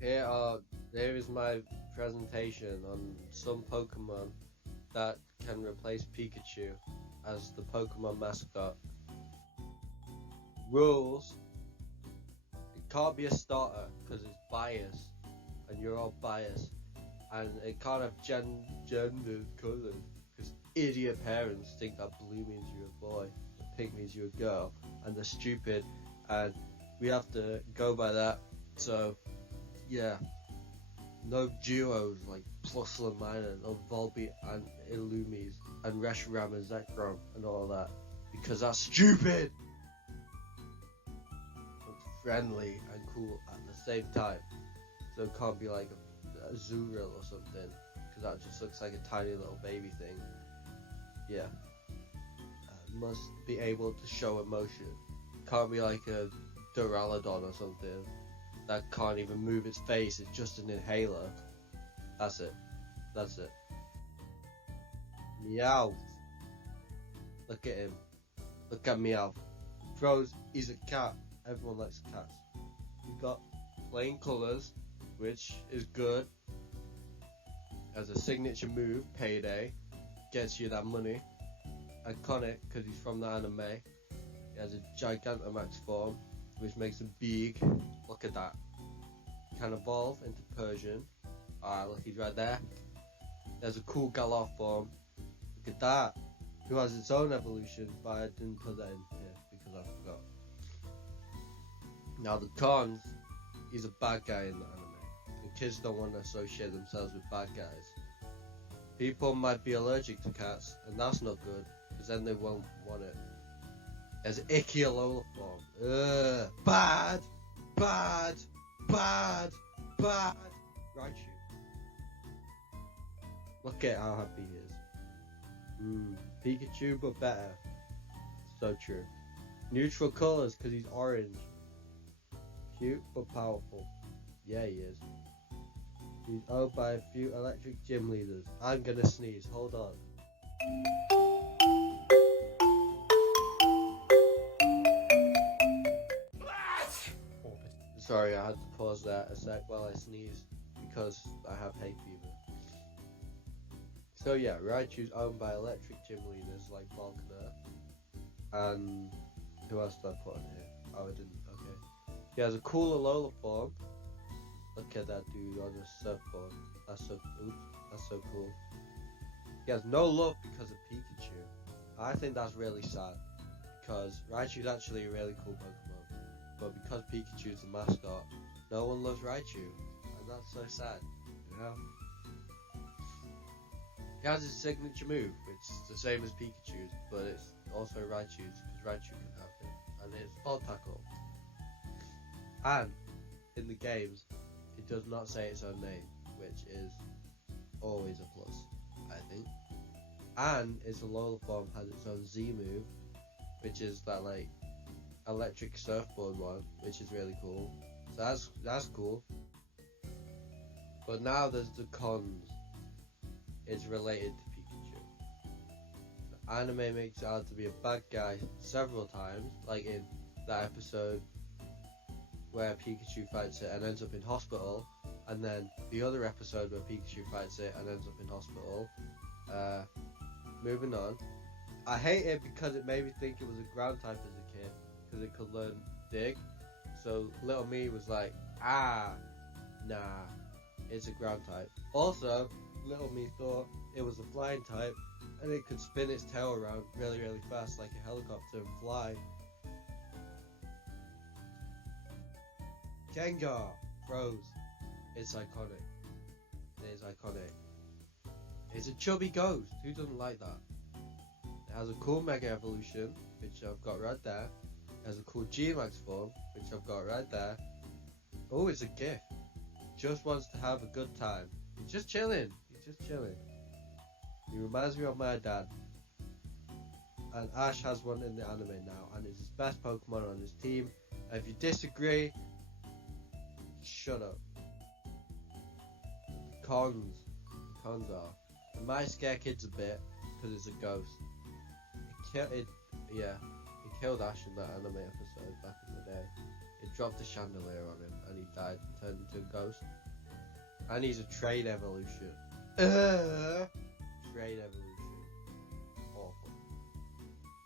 There is my presentation on some Pokemon that can replace Pikachu as the Pokemon mascot. Rules: it can't be a starter because it's biased, and you're all biased. And it can't have gender colours because idiot parents think that blue means you're a boy, pink means you're a girl, and they're stupid, and we have to go by that. So, yeah, no duos like Plus and Minor, no Volbeat and Illumis, and Reshiram and Zekrom and all that, because that's stupid! It's friendly and cool at the same time. So it can't be like a Zuril or something, because that just looks like a tiny little baby thing. Yeah. Must be able to show emotion. Can't be like a Duraludon or something that can't even move its face, it's just an inhaler. That's it. That's it. Meow. Look at him. Look at Meow. Throws, he's a cat. Everyone likes cats. We've got plain colours, which is good. As a signature move, Payday. Gets you that money. Iconic, because he's from the anime. He has a Gigantamax form, which makes him big. Look at that. Can evolve into Persian. Alright, look, he's right there. There's a cool Galar form. Look at that. Who has its own evolution, but I didn't put that in here because I forgot. Now the cons, he's a bad guy in the anime. And kids don't want to associate themselves with bad guys. People might be allergic to cats, and that's not good, because then they won't want it. There's Icky Alola form. Ugh. Bad! Bad! Bad! Bad! Raichu. Look at how happy he is. Pikachu, but better. So true. Neutral colours, because he's orange. Cute, but powerful. Yeah, he is. He's owned by a few electric gym leaders. I'm gonna sneeze, hold on. Sorry, I had to pause that a sec while I sneeze because I have hay fever. So yeah, Raichu's owned by electric gym leaders like Volkner. And who else did I put on here? Oh, I didn't, okay. He has a cool Alola form. Look at that dude on his surfboard. That's so cool. He has no love because of Pikachu. I think that's really sad, because Raichu's actually a really cool Pokemon, but because Pikachu's the mascot, no one loves Raichu, and that's so sad, you know? He has his signature move, which is the same as Pikachu's, but it's also Raichu's, because Raichu can have it, and it's Ball Tackle. And, in the games, it does not say its own name, which is always a plus, I think. And its Alola form has its own Z move, which is that like electric surfboard one, which is really cool. So that's cool. But now there's the cons. It's related to Pikachu. The anime makes it out to be a bad guy several times, like in that episode where Pikachu fights it and ends up in hospital, and then the other episode where Pikachu fights it and ends up in hospital. Moving on. I hate it because it made me think it was a ground type as a kid, because it could learn dig. So little me was like, nah, it's a ground type. Also, little me thought it was a flying type, and it could spin its tail around really, really fast like a helicopter and fly. Gengar froze. It's iconic. It is iconic. It's a chubby ghost. Who doesn't like that? It has a cool Mega Evolution, which I've got right there. It has a cool G-Max form, which I've got right there. Oh, it's a gift. Just wants to have a good time. He's just chilling. He reminds me of my dad. And Ash has one in the anime now, and it's his best Pokemon on his team. And if you disagree, shut up. Cons are, it might scare kids a bit because it's a ghost. It killed Ash in that anime episode back in the day. It dropped a chandelier on him and he died, turned into a ghost. And he's a trade evolution. Trade evolution. Awful.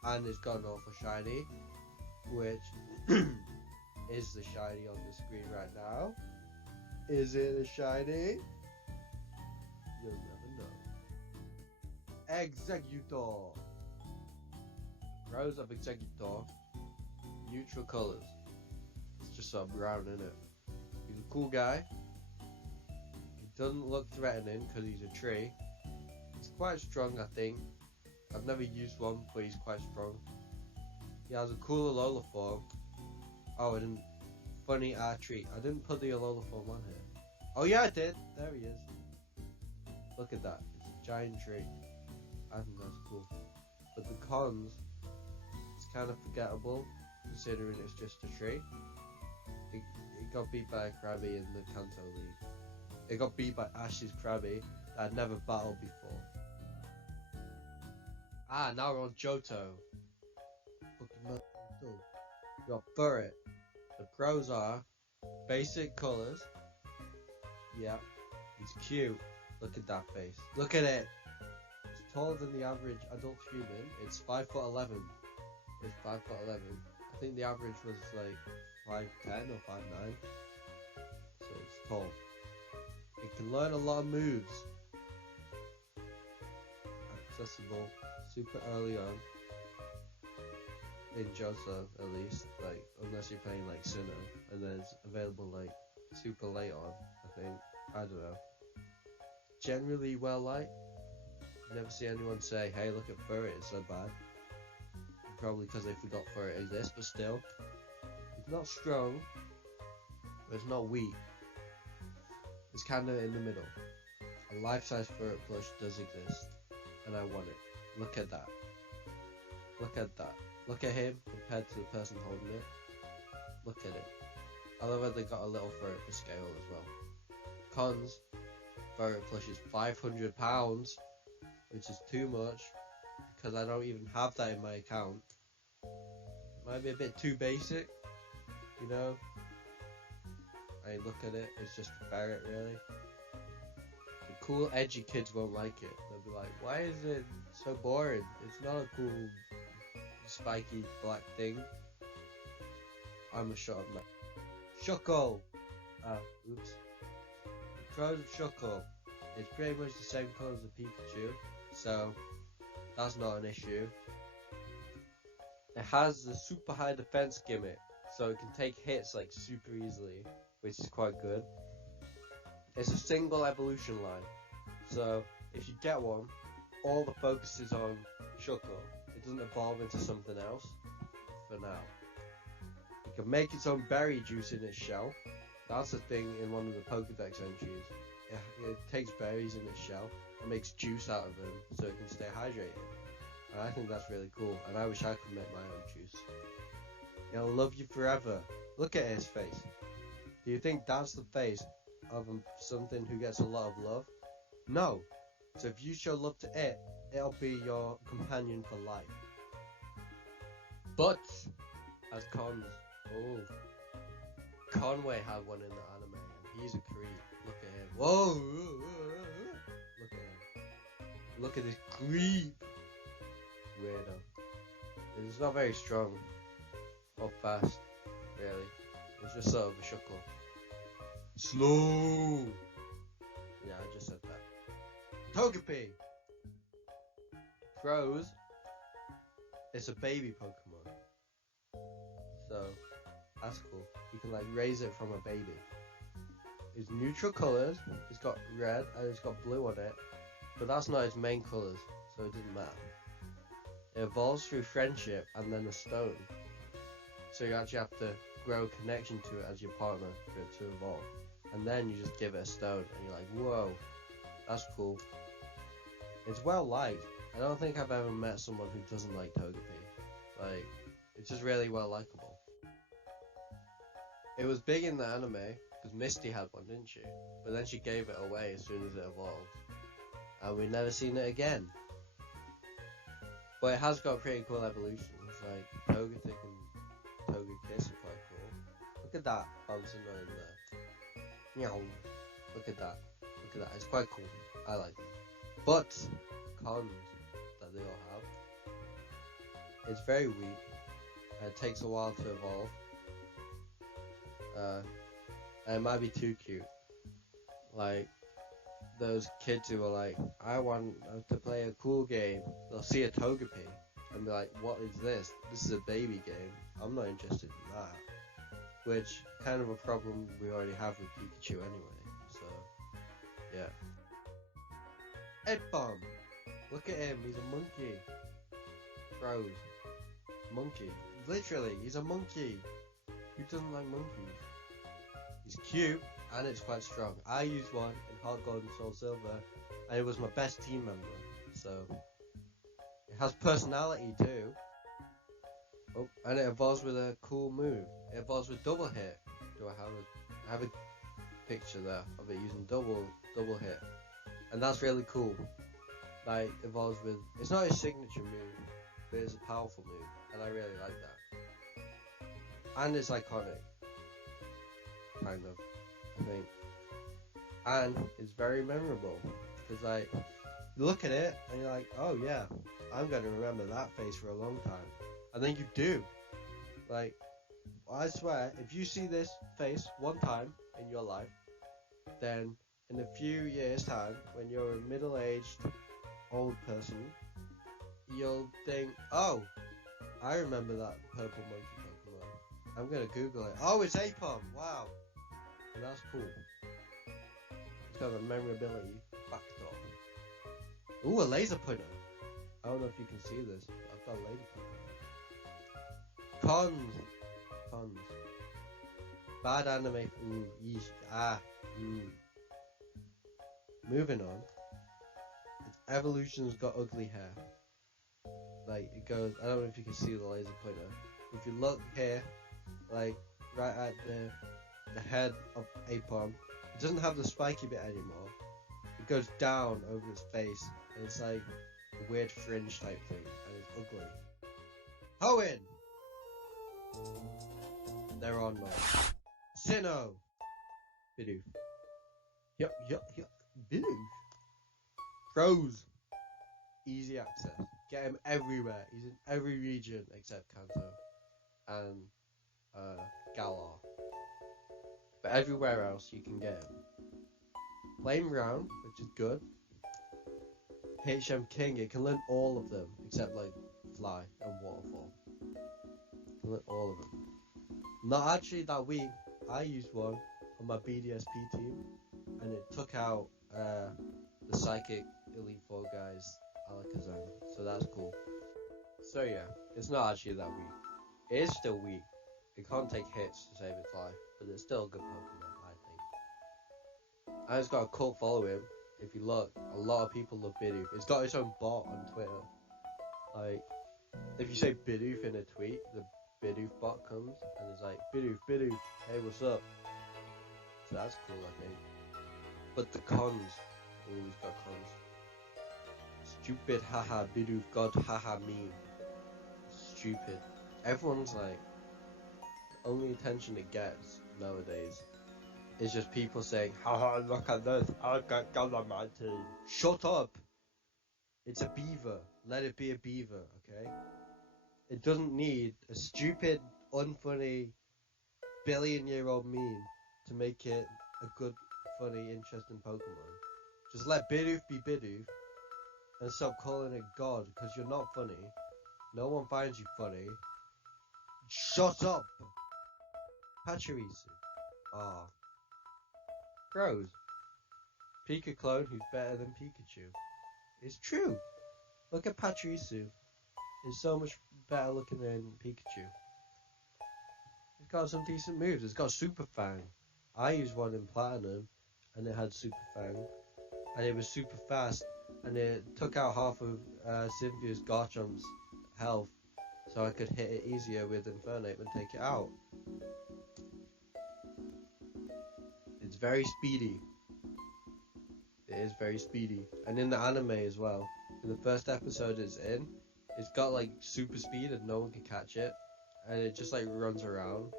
And it's got an awful shiny, which is the shiny on the screen right now. Is it a shiny? You'll never know. Executor. Rose of Executor. Neutral colors. It's just some brown in it. He's a cool guy. He doesn't look threatening because he's a tree. He's quite strong, I think. I've never used one, but he's quite strong. He has a cool Alola form. Oh, and funny treat. I didn't put the Alola form on here. Oh yeah, I did. There he is. Look at that. It's a giant tree. I think that's cool. But the cons, it's kind of forgettable, considering it's just a tree. It got beat by a Krabby in the Kanto League. It got beat by Ash's Krabby that I'd never battled before. Now we're on Johto. Pokémon Johto. We got Furret. The pros are basic colours. Yeah, he's cute. Look at that face. Look at it. It's taller than the average adult human. It's 5'11". It's 5'11". I think the average was like 5'10" or 5'9". So it's tall. It can learn a lot of moves. Accessible super early on. In Johto, at least. Like, unless you're playing like Sinnoh. And then it's available like super late on, I think. I don't know. Generally well liked. Never see anyone say, hey, look at Furret, it's so bad. Probably because they forgot Furret exists, but still. It's not strong, but it's not weak. It's kinda in the middle. A life-size Furret plush does exist, and I want it. Look at that. Look at that. Look at him compared to the person holding it. Look at it. I love how they got a little Furret for scale as well. Cons, Furret plush is £500, which is too much because I don't even have that in my account. Might be a bit too basic, you know. I look at it, it's just a ferret really. The cool edgy kids won't like it. They'll be like, why is it so boring? It's not a cool spiky black thing. I'm a shot of that. Shuckle! Oops. Pros of Shuckle. It's pretty much the same colour as the Pikachu, so that's not an issue. It has the super high defense gimmick, so it can take hits like super easily, which is quite good. It's a single evolution line, so if you get one, all the focus is on Shuckle. It doesn't evolve into something else for now. It can make its own berry juice in its shell. That's a thing in one of the Pokédex entries. It takes berries in its shell and makes juice out of them so it can stay hydrated. And I think that's really cool, and I wish I could make my own juice. It'll love you forever. Look at his face. Do you think that's the face of something who gets a lot of love? No. So if you show love to it, it'll be your companion for life. But, as cons, Conway had one in the anime, and he's a creep. Look at him. Whoa! Look at him. Look at this creep. Weirdo. It's not very strong or fast, really. It's just sort of a Shuckle. Slow! Yeah, I just said that. Togepi! Pros, it's a baby Pokemon. So, that's cool. You can like raise it from a baby. It's neutral colours, it's got red and it's got blue on it, but that's not its main colours, so it doesn't matter. It evolves through friendship and then a stone. So you actually have to grow a connection to it as your partner for it to evolve. And then you just give it a stone and you're like, whoa, that's cool. It's well liked. I don't think I've ever met someone who doesn't like Togepi. Like, it's just really well likable. It was big in the anime, because Misty had one, didn't she? But then she gave it away as soon as it evolved. And we've never seen it again. But it has got pretty cool evolutions, like Togetic and Togekiss are quite cool. Look at that bouncing around there. Meow. Look at that. Look at that. It's quite cool. I like it. But the cons that they all have. It's very weak. And it takes a while to evolve. And it might be too cute. Like those kids who are like, I want to play a cool game. They'll see a Togepi and be like, what is this? This is a baby game. I'm not interested in that. Which kind of a problem we already have with Pikachu anyway. So yeah. Ed Bomb. Look at him. He's a monkey. Bros. Monkey. Literally, he's a monkey. Who doesn't like monkeys? He's cute and it's quite strong. I used one in Heart Gold and Soul Silver and it was my best team member. So it has personality too. Oh, and it evolves with a cool move. It evolves with double hit. Do I have a picture there of it using double hit. And that's really cool. Like evolves with, it's not his signature move, but it's a powerful move and I really like that. And it's iconic. Kind of, I think. And it's very memorable. Because like, you look at it and you're like, oh yeah, I'm going to remember that face for a long time. And then you do. Like, I swear, if you see this face one time in your life, then in a few years' time, when you're a middle-aged old person, you'll think, oh, I remember that purple monkey Pokemon. I'm gonna Google it. Oh, it's Apom! Wow! And that's cool. It's got a memorability factor. Ooh, a laser pointer! I don't know if you can see this, but I've got a laser pointer. Cons. Bad anime. Ooh, yeesh. Moving on. Its evolution's got ugly hair. Like, it goes, I don't know if you can see the laser pointer. If you look here, like, right at the head of Apom, it doesn't have the spiky bit anymore. It goes down over its face, and it's like a weird fringe type thing, and it's ugly. Hoenn! They're on mine. Sinnoh! Bidoof. Yuck. Bidoof. Crows. Easy access. Get him everywhere. He's in every region except Kanto and Galar. But everywhere else you can get him. Flame Round, which is good. HM King, it can learn all of them except like Fly and Waterfall. It can learn all of them. Not actually that weak. I used one on my BDSP team and it took out the Psychic Elite Four guys Alakazam, so that's cool. So yeah, it's not actually that weak. It is still weak. It can't take hits to save its life, but it's still a good Pokemon, I think. And it's got a cult following. If you look, a lot of people love Bidoof. It's got its own bot on Twitter. Like, if you say Bidoof in a tweet, the Bidoof bot comes and it's like, Bidoof, hey, what's up? So that's cool, I think. But the cons, always got cons. Stupid, haha, Bidoof, god, haha, me. Stupid. Everyone's like, the only attention it gets nowadays is just people saying, haha, look at this, I got on my team. Shut up! It's a beaver. Let it be a beaver, okay? It doesn't need a stupid, unfunny, billion-year-old meme to make it a good, funny, interesting Pokemon. Just let Bidoof be Bidoof and stop calling it God, because you're not funny. No one finds you funny. Shut up! Pachirisu. Ah. Crows. Pika clone who's better than Pikachu. It's true. Look at Pachirisu. It's so much better looking than Pikachu. It's got some decent moves. It's got Super Fang. I used one in Platinum and it had Super Fang. And it was super fast. And it took out half of Cynthia's Garchomp's health. So I could hit it easier with Infernape and take it out. It's very speedy. It is very speedy. And in the anime as well. In the first episode it's got like super speed and no one can catch it. And it just like runs around.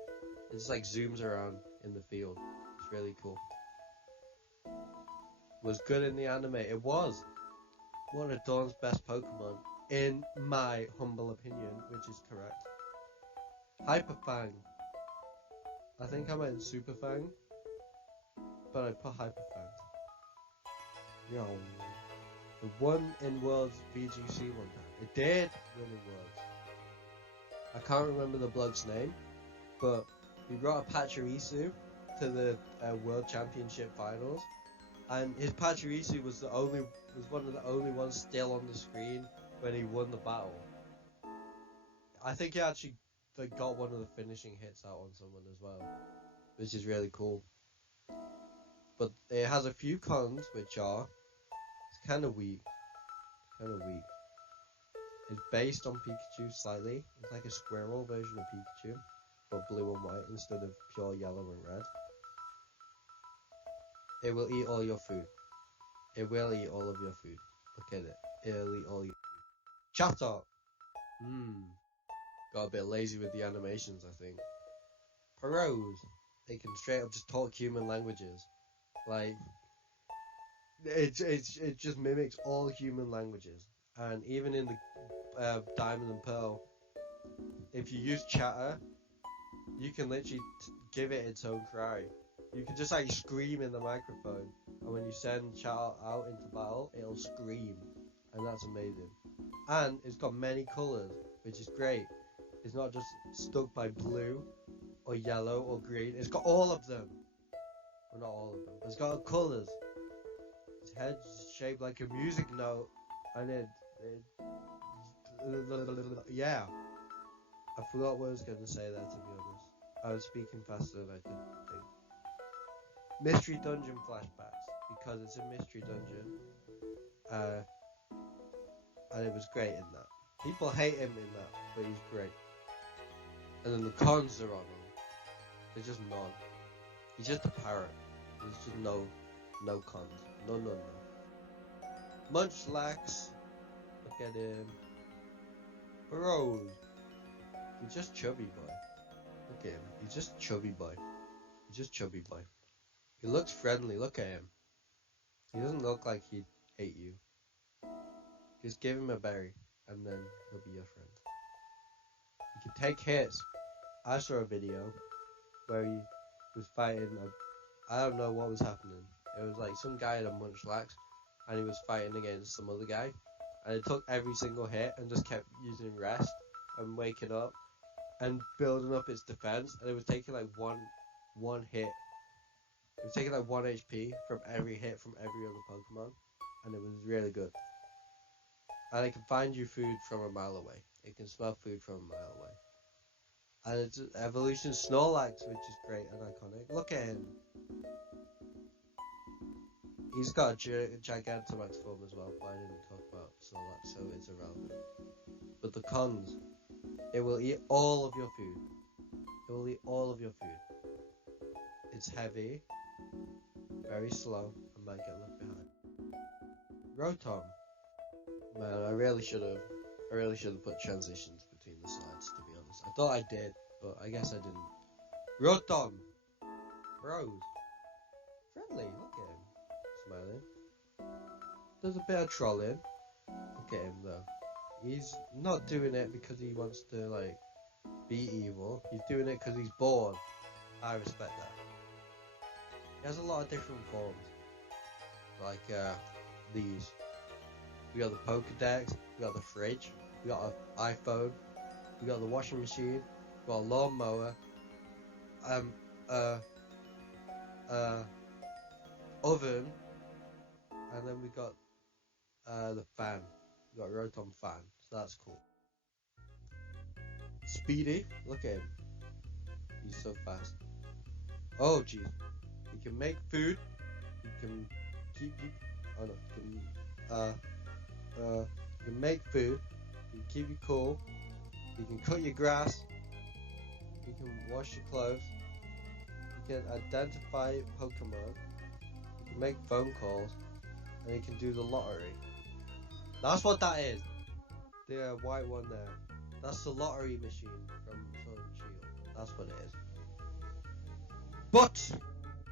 It just like zooms around in the field. It's really cool. Was good in the anime. It was one of Dawn's best Pokemon, in my humble opinion, which is correct. Hyper Fang. I think I meant Super Fang, but I put Hyper Fang. Yo, it won in Worlds VGC one time. It did win in Worlds. I can't remember the bloke's name, but he brought a Pachirisu to the World Championship Finals, and his Pachirisu was one of the only ones still on the screen when he won the battle. I think he actually got one of the finishing hits out on someone as well, which is really cool. But it has a few cons, which are it's kind of weak. It's based on Pikachu slightly. It's like a squirrel version of Pikachu, but blue and white instead of pure yellow and red. It will eat all your food. It will eat all of your food. Look at it. It'll eat all your food. Shut up! Got a bit lazy with the animations, I think. Pros. They can straight up just talk human languages. Like, it just mimics all human languages. And even in the Diamond and Pearl, if you use chatter, you can literally give it its own cry. You can just like scream in the microphone, and when you send chatter out into battle, it'll scream, and that's amazing. And it's got many colours, which is great. It's not just stuck by blue, or yellow, or green. It's got all of them. Well, not all of them. It's got colours. Its head's shaped like a music note, and yeah. I forgot what I was going to say there, to be honest. I was speaking faster than I could think. Mystery Dungeon flashbacks, because it's a mystery dungeon. And it was great in that. People hate him in that, but he's great. And then the cons are on him. There's just none. He's just a parrot. There's just no cons. No. Munchlax. Look at him. Bro. He's just chubby boy. Look at him. He's just chubby boy. He looks friendly. Look at him. He doesn't look like he'd hate you. Just give him a berry, and then he'll be your friend. He can take hits. I saw a video where he was fighting I don't know what was happening. It was like some guy had a Munchlax, and he was fighting against some other guy, and it took every single hit and just kept using rest and waking up and building up its defense, and it was taking like one hit. It was taking like 1 HP from every hit from every other Pokemon, and it was really good. And it can find you food from a mile away. It can smell food from a mile away. And it's evolution Snorlax, which is great and iconic. Look at him. He's got a Gigantamax form as well, but I didn't talk about Snorlax, so it's irrelevant. But the cons. It will eat all of your food. It's heavy, very slow, and might get left behind. Rotom. Man, I really should have put transitions between the slides, to be honest. I thought I did, but I guess I didn't. Rotom! Bros. Friendly, look at him. Smiling. There's a bit of trolling. Look at him though. He's not doing it because he wants to like be evil. He's doing it because he's bored. I respect that. He has a lot of different forms. Like these. We got the Pokédex, we got the fridge, we got an iPhone, we got the washing machine, we got a lawnmower, oven, and then we got the fan. We got a Rotom fan, so that's cool. Speedy, look at him. He's so fast. Oh jeez. He can make food, he can keep you, he can make food, he can keep you cool, he can cut your grass, he can wash your clothes, he can identify Pokemon, he can make phone calls, and he can do the lottery. That's what that is. The white one there. That's the lottery machine from Sword and Shield. That's what it is. But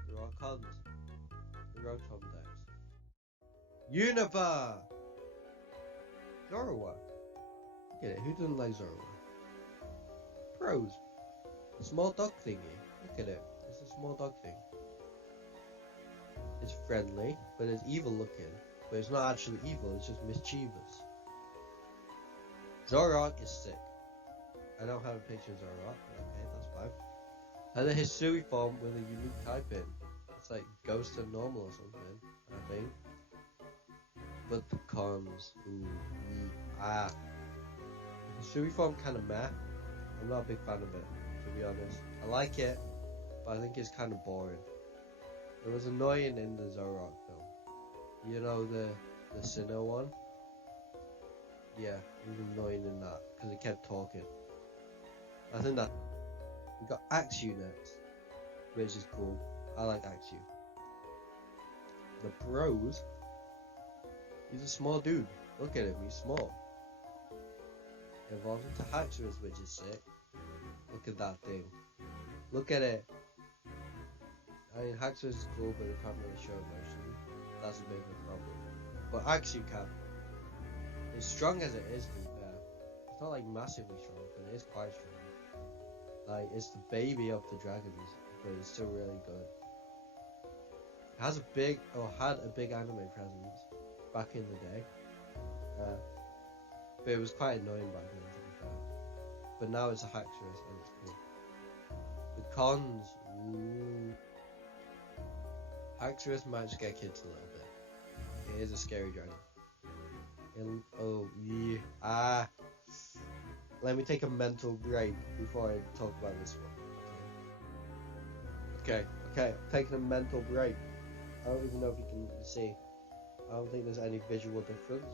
there are cons. The Rotom decks. Unova! Zorua. Look at it, who doesn't like Zorua? Pros. The small dog thingy. Look at it, it's a small dog thing. It's friendly, but it's evil looking. But it's not actually evil, it's just mischievous. Zoroark is sick. I don't have a picture of Zoroark, but okay, that's fine. And a Hisui form with a unique typing. It's like Ghost and Normal or something, I think. But the cons, the Hisui form kinda meh. I'm not a big fan of it, to be honest. I like it, but I think it's kinda boring. It was annoying in the Zoroark film. You know, the Sinnoh one? Yeah, it was annoying in that, because it kept talking. I think that we got Axew next, which is cool. I like Axew. The pros. He's a small dude. Look at him, he's small. Evolved into Haxorus, which is sick. Look at that thing. Look at it. I mean, Haxorus is cool, but it can't really show emotion. That's a bit of a problem. But Axew can. As strong as it is, to be fair. It's not like massively strong, but it is quite strong. Like, it's the baby of the dragons, but it's still really good. It has a big, or had a big anime presence back in the day. But it was quite annoying back then, to be fair. But now it's a Haxorus and it's cool. The cons. Ooh. Haxorus might just get kids a little bit. It is a scary dragon. Let me take a mental break before I talk about this one. Okay, I'm taking a mental break. I don't even know if you can see. I don't think there's any visual difference,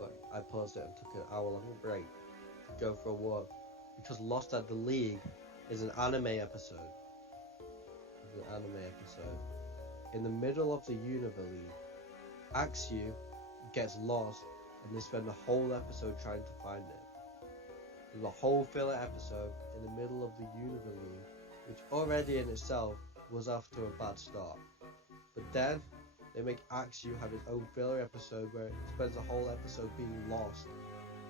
but I paused it and took an hour-long break to go for a walk because Lost at the League is an anime episode. In the middle of the UNO League, Axew gets lost and they spend the whole episode trying to find it. There's a whole filler episode in the middle of the UNO League, which already in itself was off to a bad start. But then they make Axew have his own filler episode where it spends a whole episode being lost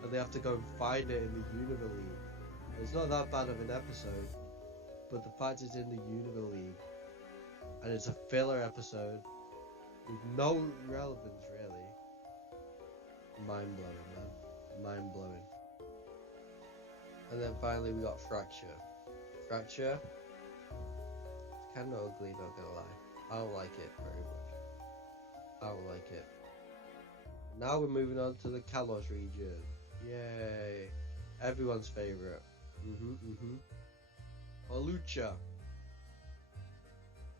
and they have to go and find it in the UNO League. And it's not that bad of an episode, but the fact it's in the UNO League and it's a filler episode with no relevance really. Mind blowing, man. Mind blowing. And then finally we got Fracture. Fracture. It's kind of ugly, not gonna lie. I don't like it very much. I don't like it. Now we're moving on to the Kalos region. Yay. Everyone's favorite. Malucha.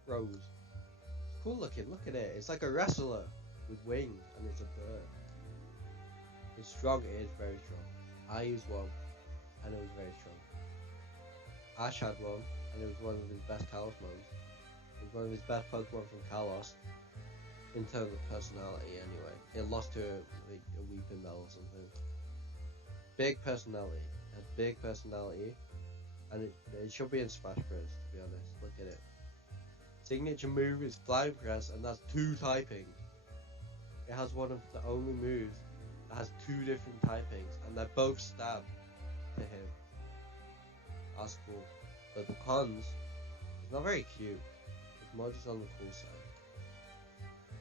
Rose. It's cool looking, look at it. It's like a wrestler with wings and it's a bird. It's strong, it is very strong. I used one and it was very strong. Ash had one and it was one of his best Kalos modes. It was one of his best Pokemon from Kalos in terms of personality anyway. It lost to a Weeping Bell or something. Big personality. It has big personality and it should be in Smash Bros, to be honest. Look at it. Signature move is Flying Press and that's 2 typings. It has one of the only moves that has 2 different typings and they're both stab to him. That's cool. But the cons, it's not very cute. It's more just on the cool side.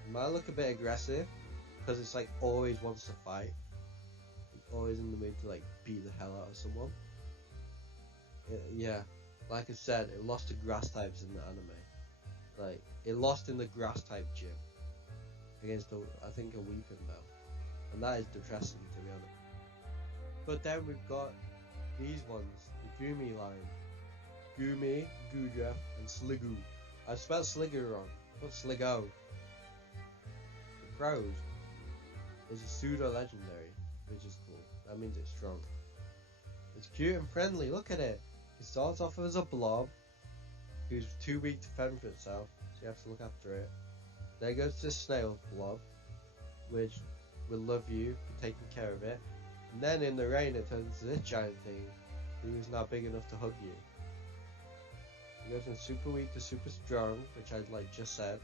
It might look a bit aggressive because it's like always wants to fight. It's always in the mood to like beat the hell out of someone. Yeah, like I said, it lost to grass types in the anime. Like, it lost in the grass type gym against I think a Weeping Bell. And that is depressing, to be honest. But then we've got these ones, the Gumi line. Gumi, Gudra, and Sliggoo. I spelled Sliggoo wrong. What's Sliggoo? The pros is a pseudo legendary, which is cool. That means it's strong. It's cute and friendly, look at it. It starts off as a blob who's too weak to fend for itself, so you have to look after it. Then it goes to snail blob, which will love you for taking care of it. And then in the rain it turns into this giant thing who is now big enough to hug you. It goes from super weak to super strong, which I like just said.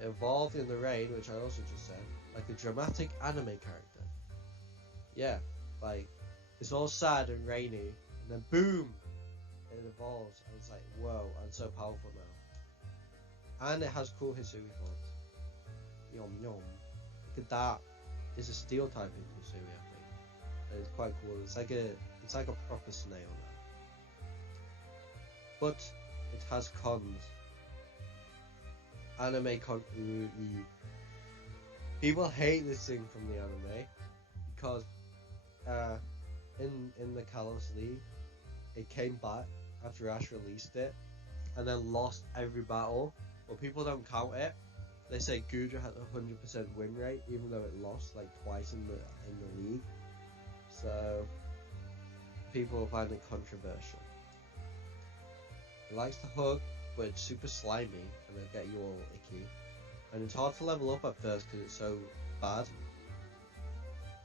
It evolved in the rain, which I also just said, like a dramatic anime character. Yeah, like it's all sad and rainy, and then boom, it evolves, and it's like whoa, and so powerful now. And it has cool Hisui forms. Yum yum. Look at that. It's a steel type Hisui, I think. And it's quite cool. It's like a proper snail now. But it has cons. Anime con. People hate this thing from the anime because in the Kalos League, it came back after Ash released it, and then lost every battle. But people don't count it. They say Gudra had a 100% win rate, even though it lost like twice in the league. So people find it controversial. It likes to hug, but it's super slimy, and it'll get you all icky. And it's hard to level up at first because it's so bad.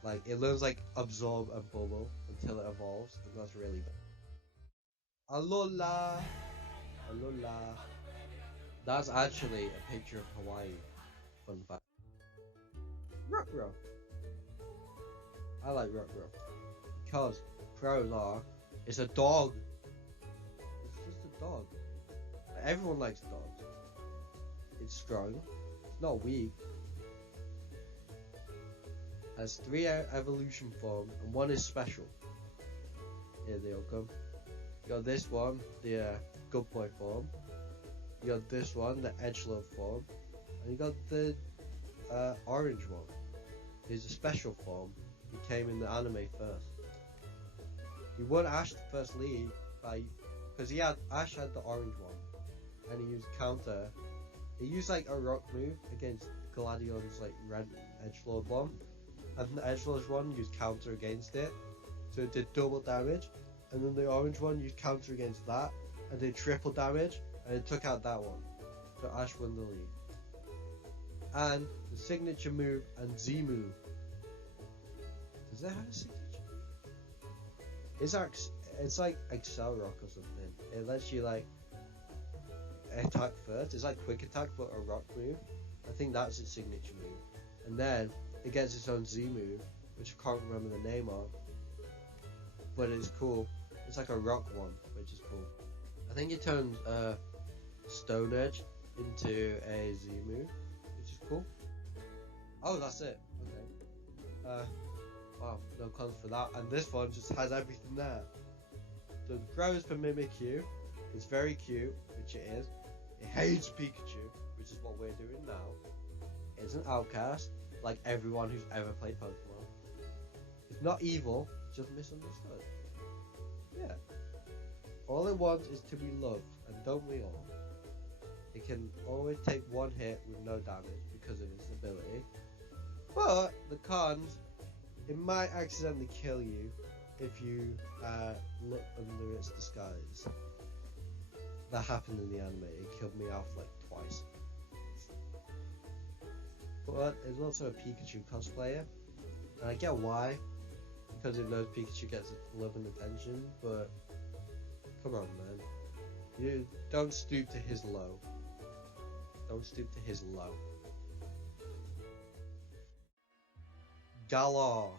Like it learns like absorb and bubble until it evolves, and that's really bad. Alola, Alola. That's actually a picture of Hawaii. Fun fact. Rockruff. I like Rockruff because pros are it's a dog. It's just a dog. Everyone likes dogs. It's strong. It's not weak. Has 3 evolution forms and 1 is special. Here they all come. You got this one, the good boy form. You got this one, the edgelord form, and you got the orange one. He's a special form. He came in the anime first. He won Ash the first league because Ash had the orange one, and he used counter. He used like a rock move against Gladion's like red edgelord one, and the edgelord one used counter against it, so it did double damage, and then the orange one used counter against that, and did triple damage. And it took out that one, so Ash won the league. And the signature move and Z move. Does it have a signature? It's like Excel Rock or something. It lets you like attack first. It's like quick attack but a rock move. I think that's its signature move. And then it gets its own Z move, which I can't remember the name of. But it's cool. It's like a rock one, which is cool. I think it turns Stone Edge into a Z move, which is cool. Oh, that's it. Okay. Wow, no cons for that. And this one just has everything there. So the grows for Mimikyu. It's very cute, which it is. It hates Pikachu, which is what we're doing now. It's an outcast, like everyone who's ever played Pokemon. It's not evil, it's just misunderstood. Yeah. All it wants is to be loved, and don't we all? It can always take 1 hit with no damage because of its ability. But the cons, it might accidentally kill you if you look under its disguise. That happened in the anime. It killed me off like twice. But it's also a Pikachu cosplayer, and I get why, because it knows Pikachu gets love and attention. But come on, man, you don't stoop to his low. Don't stoop to his low. Galar.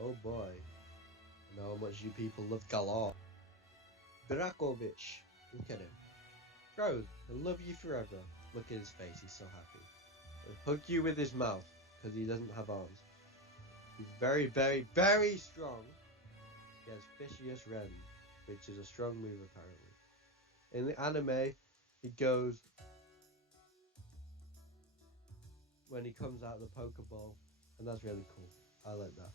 Oh boy. I know how much you people love Galar. Dracovish. Look at him. Bro, he'll love you forever. Look at his face, he's so happy. He'll hug you with his mouth, because he doesn't have arms. He's very, very, very strong. He has Fishious Ren, which is a strong move apparently. In the anime, he goes when he comes out of the Pokeball, and that's really cool. I like that.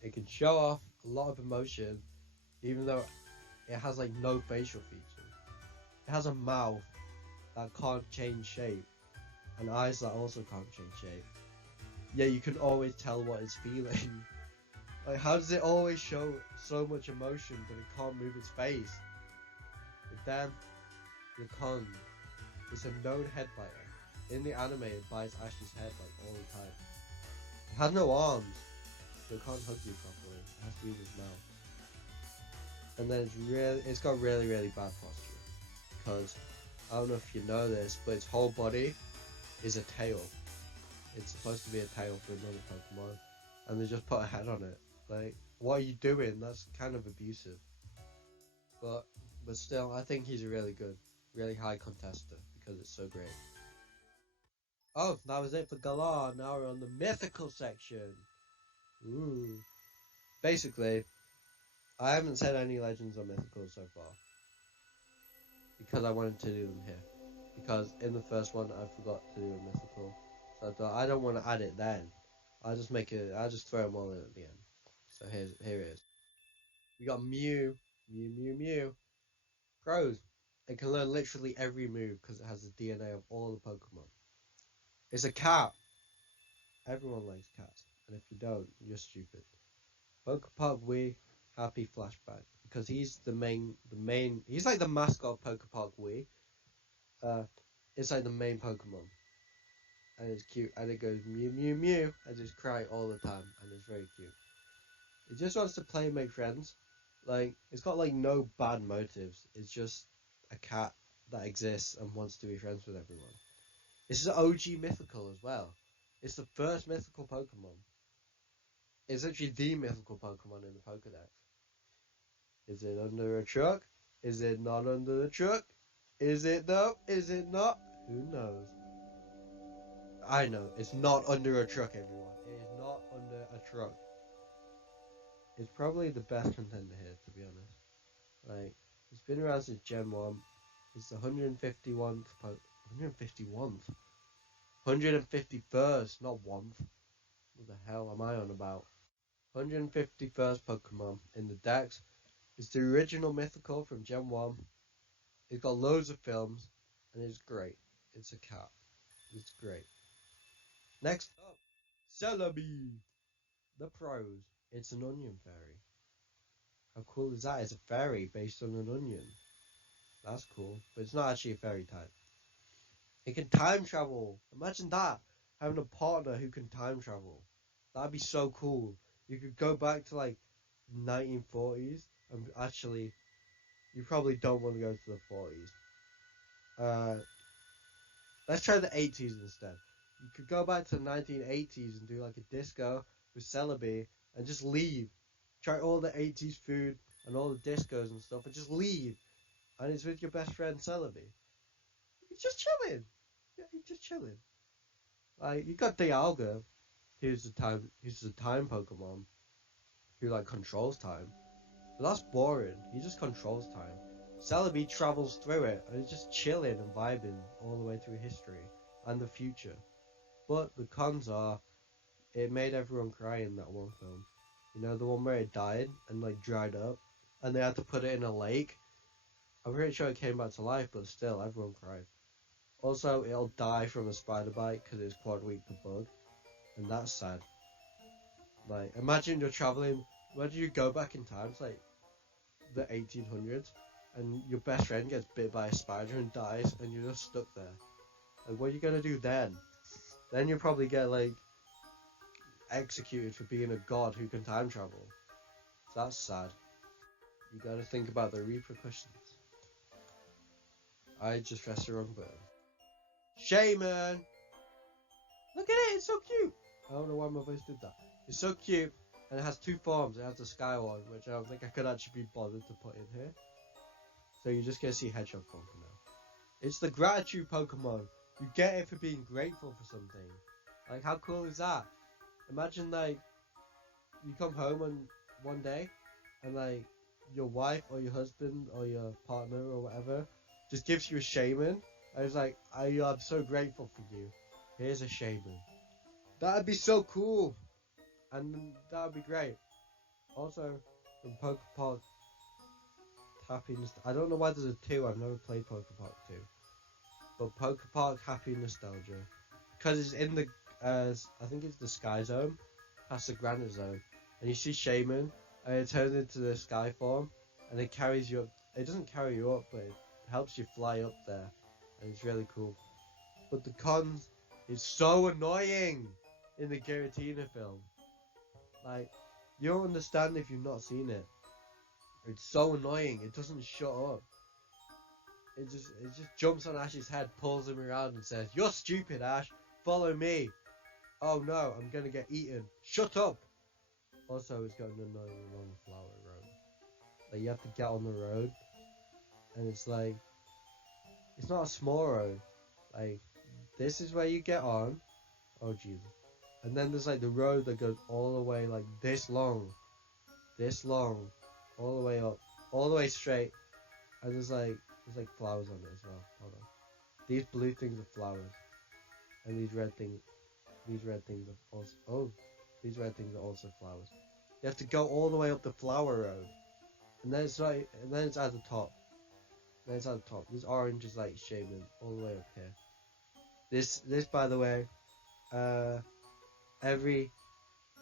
It can show off a lot of emotion, even though it has like no facial features. It has a mouth that can't change shape, and eyes that also can't change shape. Yeah, you can always tell what it's feeling. Like, how does it always show so much emotion, but it can't move its face? But then, the con, it's a known head biter. In the anime, it bites Ash's head like all the time. It has no arms, so it can't hug you properly. It has to use its mouth. and then it's got really bad posture because I don't know if you know this, but its whole body is a tail. It's supposed to be a tail for another Pokemon, and they just put a head on it. Like, what are you doing? That's kind of abusive. But still, I think he's a really high contester because it's so great. Oh, that was it for Galar. Now we're on the mythical section. Ooh. Basically, I haven't said any legends or mythicals so far because I wanted to do them here. Because in the first one, I forgot to do a mythical, so I thought I don't want to add it then. I'll just make it. I'll just throw them all in at the end. So here it is. We got Mew, Mew. Pros. It can learn literally every move because it has the DNA of all the Pokemon. It's a cat. Everyone likes cats, and if you don't, you're stupid. Pokepark Wii, happy flashback because he's the main. He's like the mascot of Pokepark Wii. Uh, it's like the main Pokemon, and it's cute, and it goes Mew, and just cry all the time, and it's very cute. It just wants to play and make friends. Like, it's got like no bad motives. It's just a cat that exists and wants to be friends with everyone. This is OG mythical as well. It's the first mythical Pokemon. It's actually the mythical Pokemon in the Pokedex. Is it under a truck? Is it not under the truck? Is it though? Is it not? Who knows? I know. It's not under a truck, everyone. It is not under a truck. It's probably the best contender here, to be honest. Like, it's been around since Gen 1. It's the 151st 151st? 151st, not 1th. What the hell am I on about? 151st Pokemon in the Dex. It's the original mythical from Gen 1. It's got loads of films, and it's great. It's a cat. It's great. Next up, Celebi. The pros. It's an onion fairy. How cool is that? It's a fairy based on an onion. That's cool, but it's not actually a fairy type. It can time travel. Imagine that. Having a partner who can time travel. That'd be so cool. You could go back to like 1940s and actually you probably don't want to go to the 40s. Let's try the 80s instead. You could go back to the 1980s and do like a disco with Celebi and just leave. Try all the 80s food and all the discos and stuff and just leave. And it's with your best friend Celebi. You're just chilling. Yeah, you're just chilling. Like, you got Dialga, who's the time Pokemon, who like controls time. But that's boring. He just controls time. Celebi travels through it and he's just chilling and vibing all the way through history and the future. But the cons are, it made everyone cry in that one film. You know, the one where it died and like dried up, and they had to put it in a lake. I'm pretty sure it came back to life, but still, everyone cried. Also, it'll die from a spider bite because it's quad weak to bug, and that's sad. Like, imagine you're traveling. Imagine you go back in time to like the 1800s, and your best friend gets bit by a spider and dies, and you're just stuck there. Like, what are you gonna do then? Then you'll probably get like executed for being a god who can time travel. So that's sad. You gotta think about the repercussions. I just pressed the wrong button. Shaman! Look at it, it's so cute! I don't know why my voice did that. It's so cute, and it has two forms. It has the sky one, which I don't think I could actually be bothered to put in here. So you're just gonna see Hedgehog form for now. It's the gratitude Pokemon. You get it for being grateful for something. Like, how cool is that? Imagine, like, you come home on one day, and, like, your wife or your husband or your partner or whatever just gives you a shaman. I was like, I'm so grateful for you. Here's a shaman. That'd be so cool. And that would be great. Also, from Pokepark Happiness. I don't know why there's a 2. I've never played Pokepark 2. But Pokepark Happy Nostalgia. Because it's in the, I think it's the Sky Zone. Past the Granite Zone. And you see Shaman. And it turns into the Sky form. And it carries you up. It doesn't carry you up, but it helps you fly up there. And it's really cool. But the cons, it's so annoying in the Giratina film. Like, you don't understand if you've not seen it. It's so annoying. It doesn't shut up. It just jumps on Ash's head, pulls him around, and says, "You're stupid, Ash. Follow me." Oh no, I'm gonna get eaten. Shut up. Also, it's got an annoying long flower road. Like you have to get on the road, and it's like it's not a small road. Like this is where you get on. Oh Jesus. And then there's like the road that goes all the way like this long, all the way up, all the way straight. And there's like flowers on it as well. Hold on. These blue things are flowers, and these red things are also these red things are also flowers. You have to go all the way up the flower road, and then it's at the top. Then it's at the top. This orange is like shaving all the way up here. This by the way, every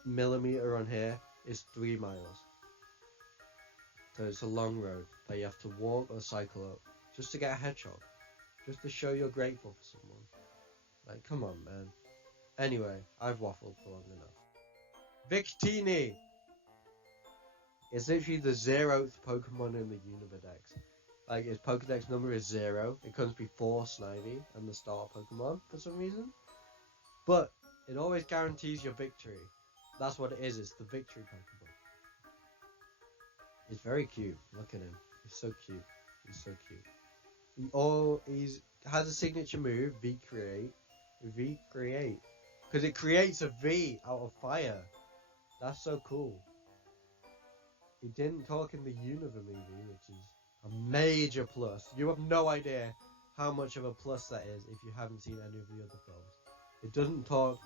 millimeter on here is 3 miles. So it's a long road that you have to walk or cycle up just to get a hedgehog, just to show you're grateful for someone. Like, come on, man. Anyway, I've waffled for long enough. Victini is literally the 0th Pokemon in the Univerdex. Like, its Pokedex number is 0. It comes before Snivy and the star Pokemon for some reason. But it always guarantees your victory. That's what it is. It's the victory Pokemon. He's very cute. Look at him. He's so cute. He's so cute. He's has a signature move, V-Create. V-Create. Because it creates a V out of fire. That's so cool. He didn't talk in the Unova movie, which is a major plus. You have no idea how much of a plus that is if you haven't seen any of the other films. It doesn't talk,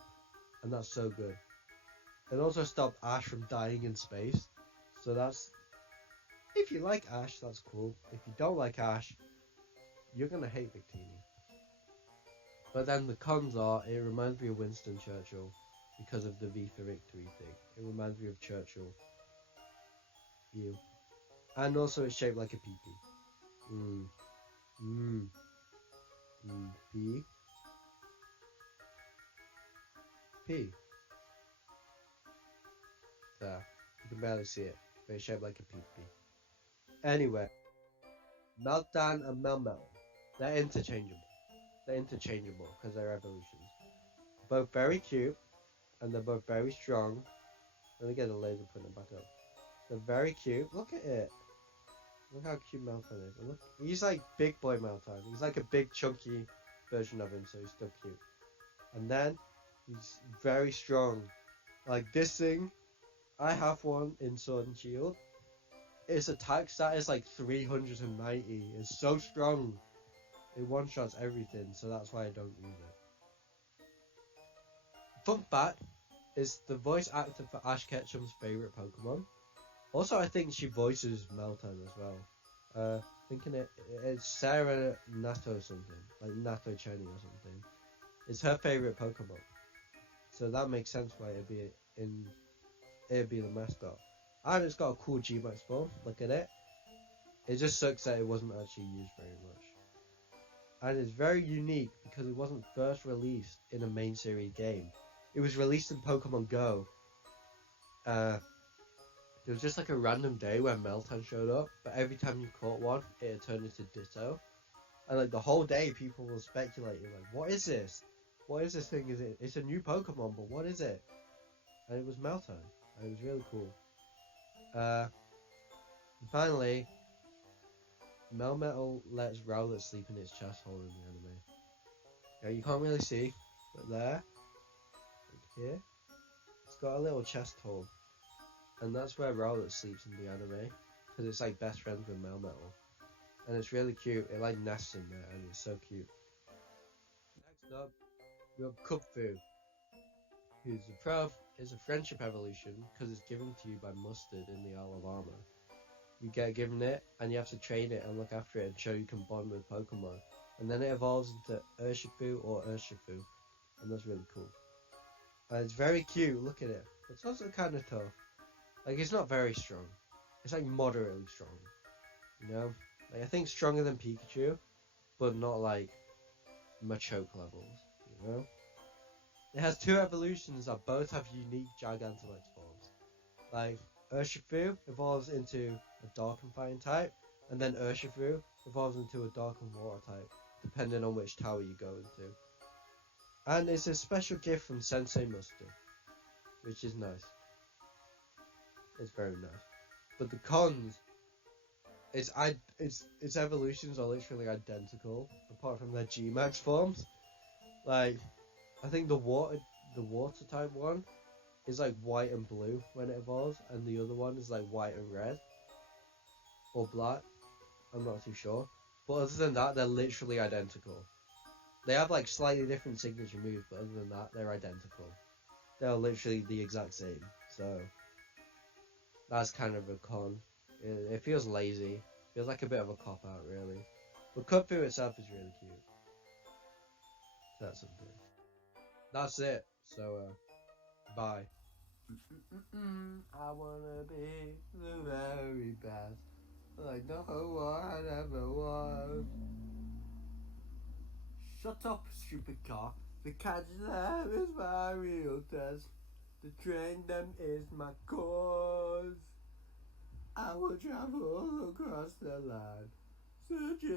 and that's so good. It also stopped Ash from dying in space. So that's... If you like Ash, that's cool. If you don't like Ash, you're going to hate Victini. But then the cons are, it reminds me of Winston Churchill because of the V for Victory thing. It reminds me of Churchill. You. And also it's shaped like a pee-pee. P. P. There. You can barely see it, but it's shaped like a pee-pee. Anyway. Meltdown and Melmetal. They're interchangeable. They're interchangeable because they're evolutions. Both very cute, and they're both very strong. Let me get a laser pointer back up. They're very cute. Look at it. Look how cute Meltan is. And look, he's like big boy Meltan. He's like a big chunky version of him, so he's still cute. And then he's very strong. Like this thing, I have one in Sword and Shield. Its attack stat is like 390. It's so strong. It one-shots everything, so that's why I don't use it. Fun fact is the voice actor for Ash Ketchum's favourite Pokemon. Also, I think she voices Meltan as well. Thinking it's Sarah Nato something, like Nato Chenny or something. It's her favourite Pokemon, so that makes sense why it'd be the mascot. And it's got a cool G-Max form. Look at it. It just sucks that it wasn't actually used very much. And it's very unique because it wasn't first released in a main series game. It was released in Pokemon Go. There was just like a random day where Meltan showed up, but every time you caught one, it turned into Ditto. And like the whole day, people were speculating, like, what is this? What is this thing? It's a new Pokemon, but what is it? And it was Meltan. And it was really cool. Finally, Melmetal lets Rowlet sleep in its chest hole in the anime. Now you can't really see, but there, like here, it's got a little chest hole. And that's where Rowlet sleeps in the anime, because it's like best friends with Melmetal. And it's really cute, it like nests in there, and it's so cute. Next up, we have Kupfu, who's a friendship evolution, because it's given to you by Mustard in the Isle of Armor. You get given it, and you have to train it and look after it and show you can bond with Pokemon. And then it evolves into Urshifu or Urshifu, and that's really cool. And it's very cute, look at it. It's also kind of tough. Like, it's not very strong. It's like moderately strong, you know? Like, I think stronger than Pikachu, but not like Machoke levels, you know? It has 2 evolutions that both have unique Gigantamax forms. Like, Urshifu evolves into a dark and fire type, and then Urshifu evolves into a dark and water type, depending on which tower you go into. And it's a special gift from Sensei Mustard, which is nice. It's very nice. But the cons, its evolutions are literally identical, apart from their G-Max forms. Like, I think the water type one is like white and blue when it evolves, and the other one is like white and red or black. I'm not too sure, but other than that, they're literally identical. They have like slightly different signature moves, but other than that, they're identical. They're literally the exact same. So that's kind of a con. It feels lazy. Feels like a bit of a cop out, really. But Kung-Fu itself is really cute. That's something. That's it. So, bye. I wanna be the very best, like no one ever was. Shut up, stupid car. The catch them is my real test. To train them is my cause. I will travel across the land, searching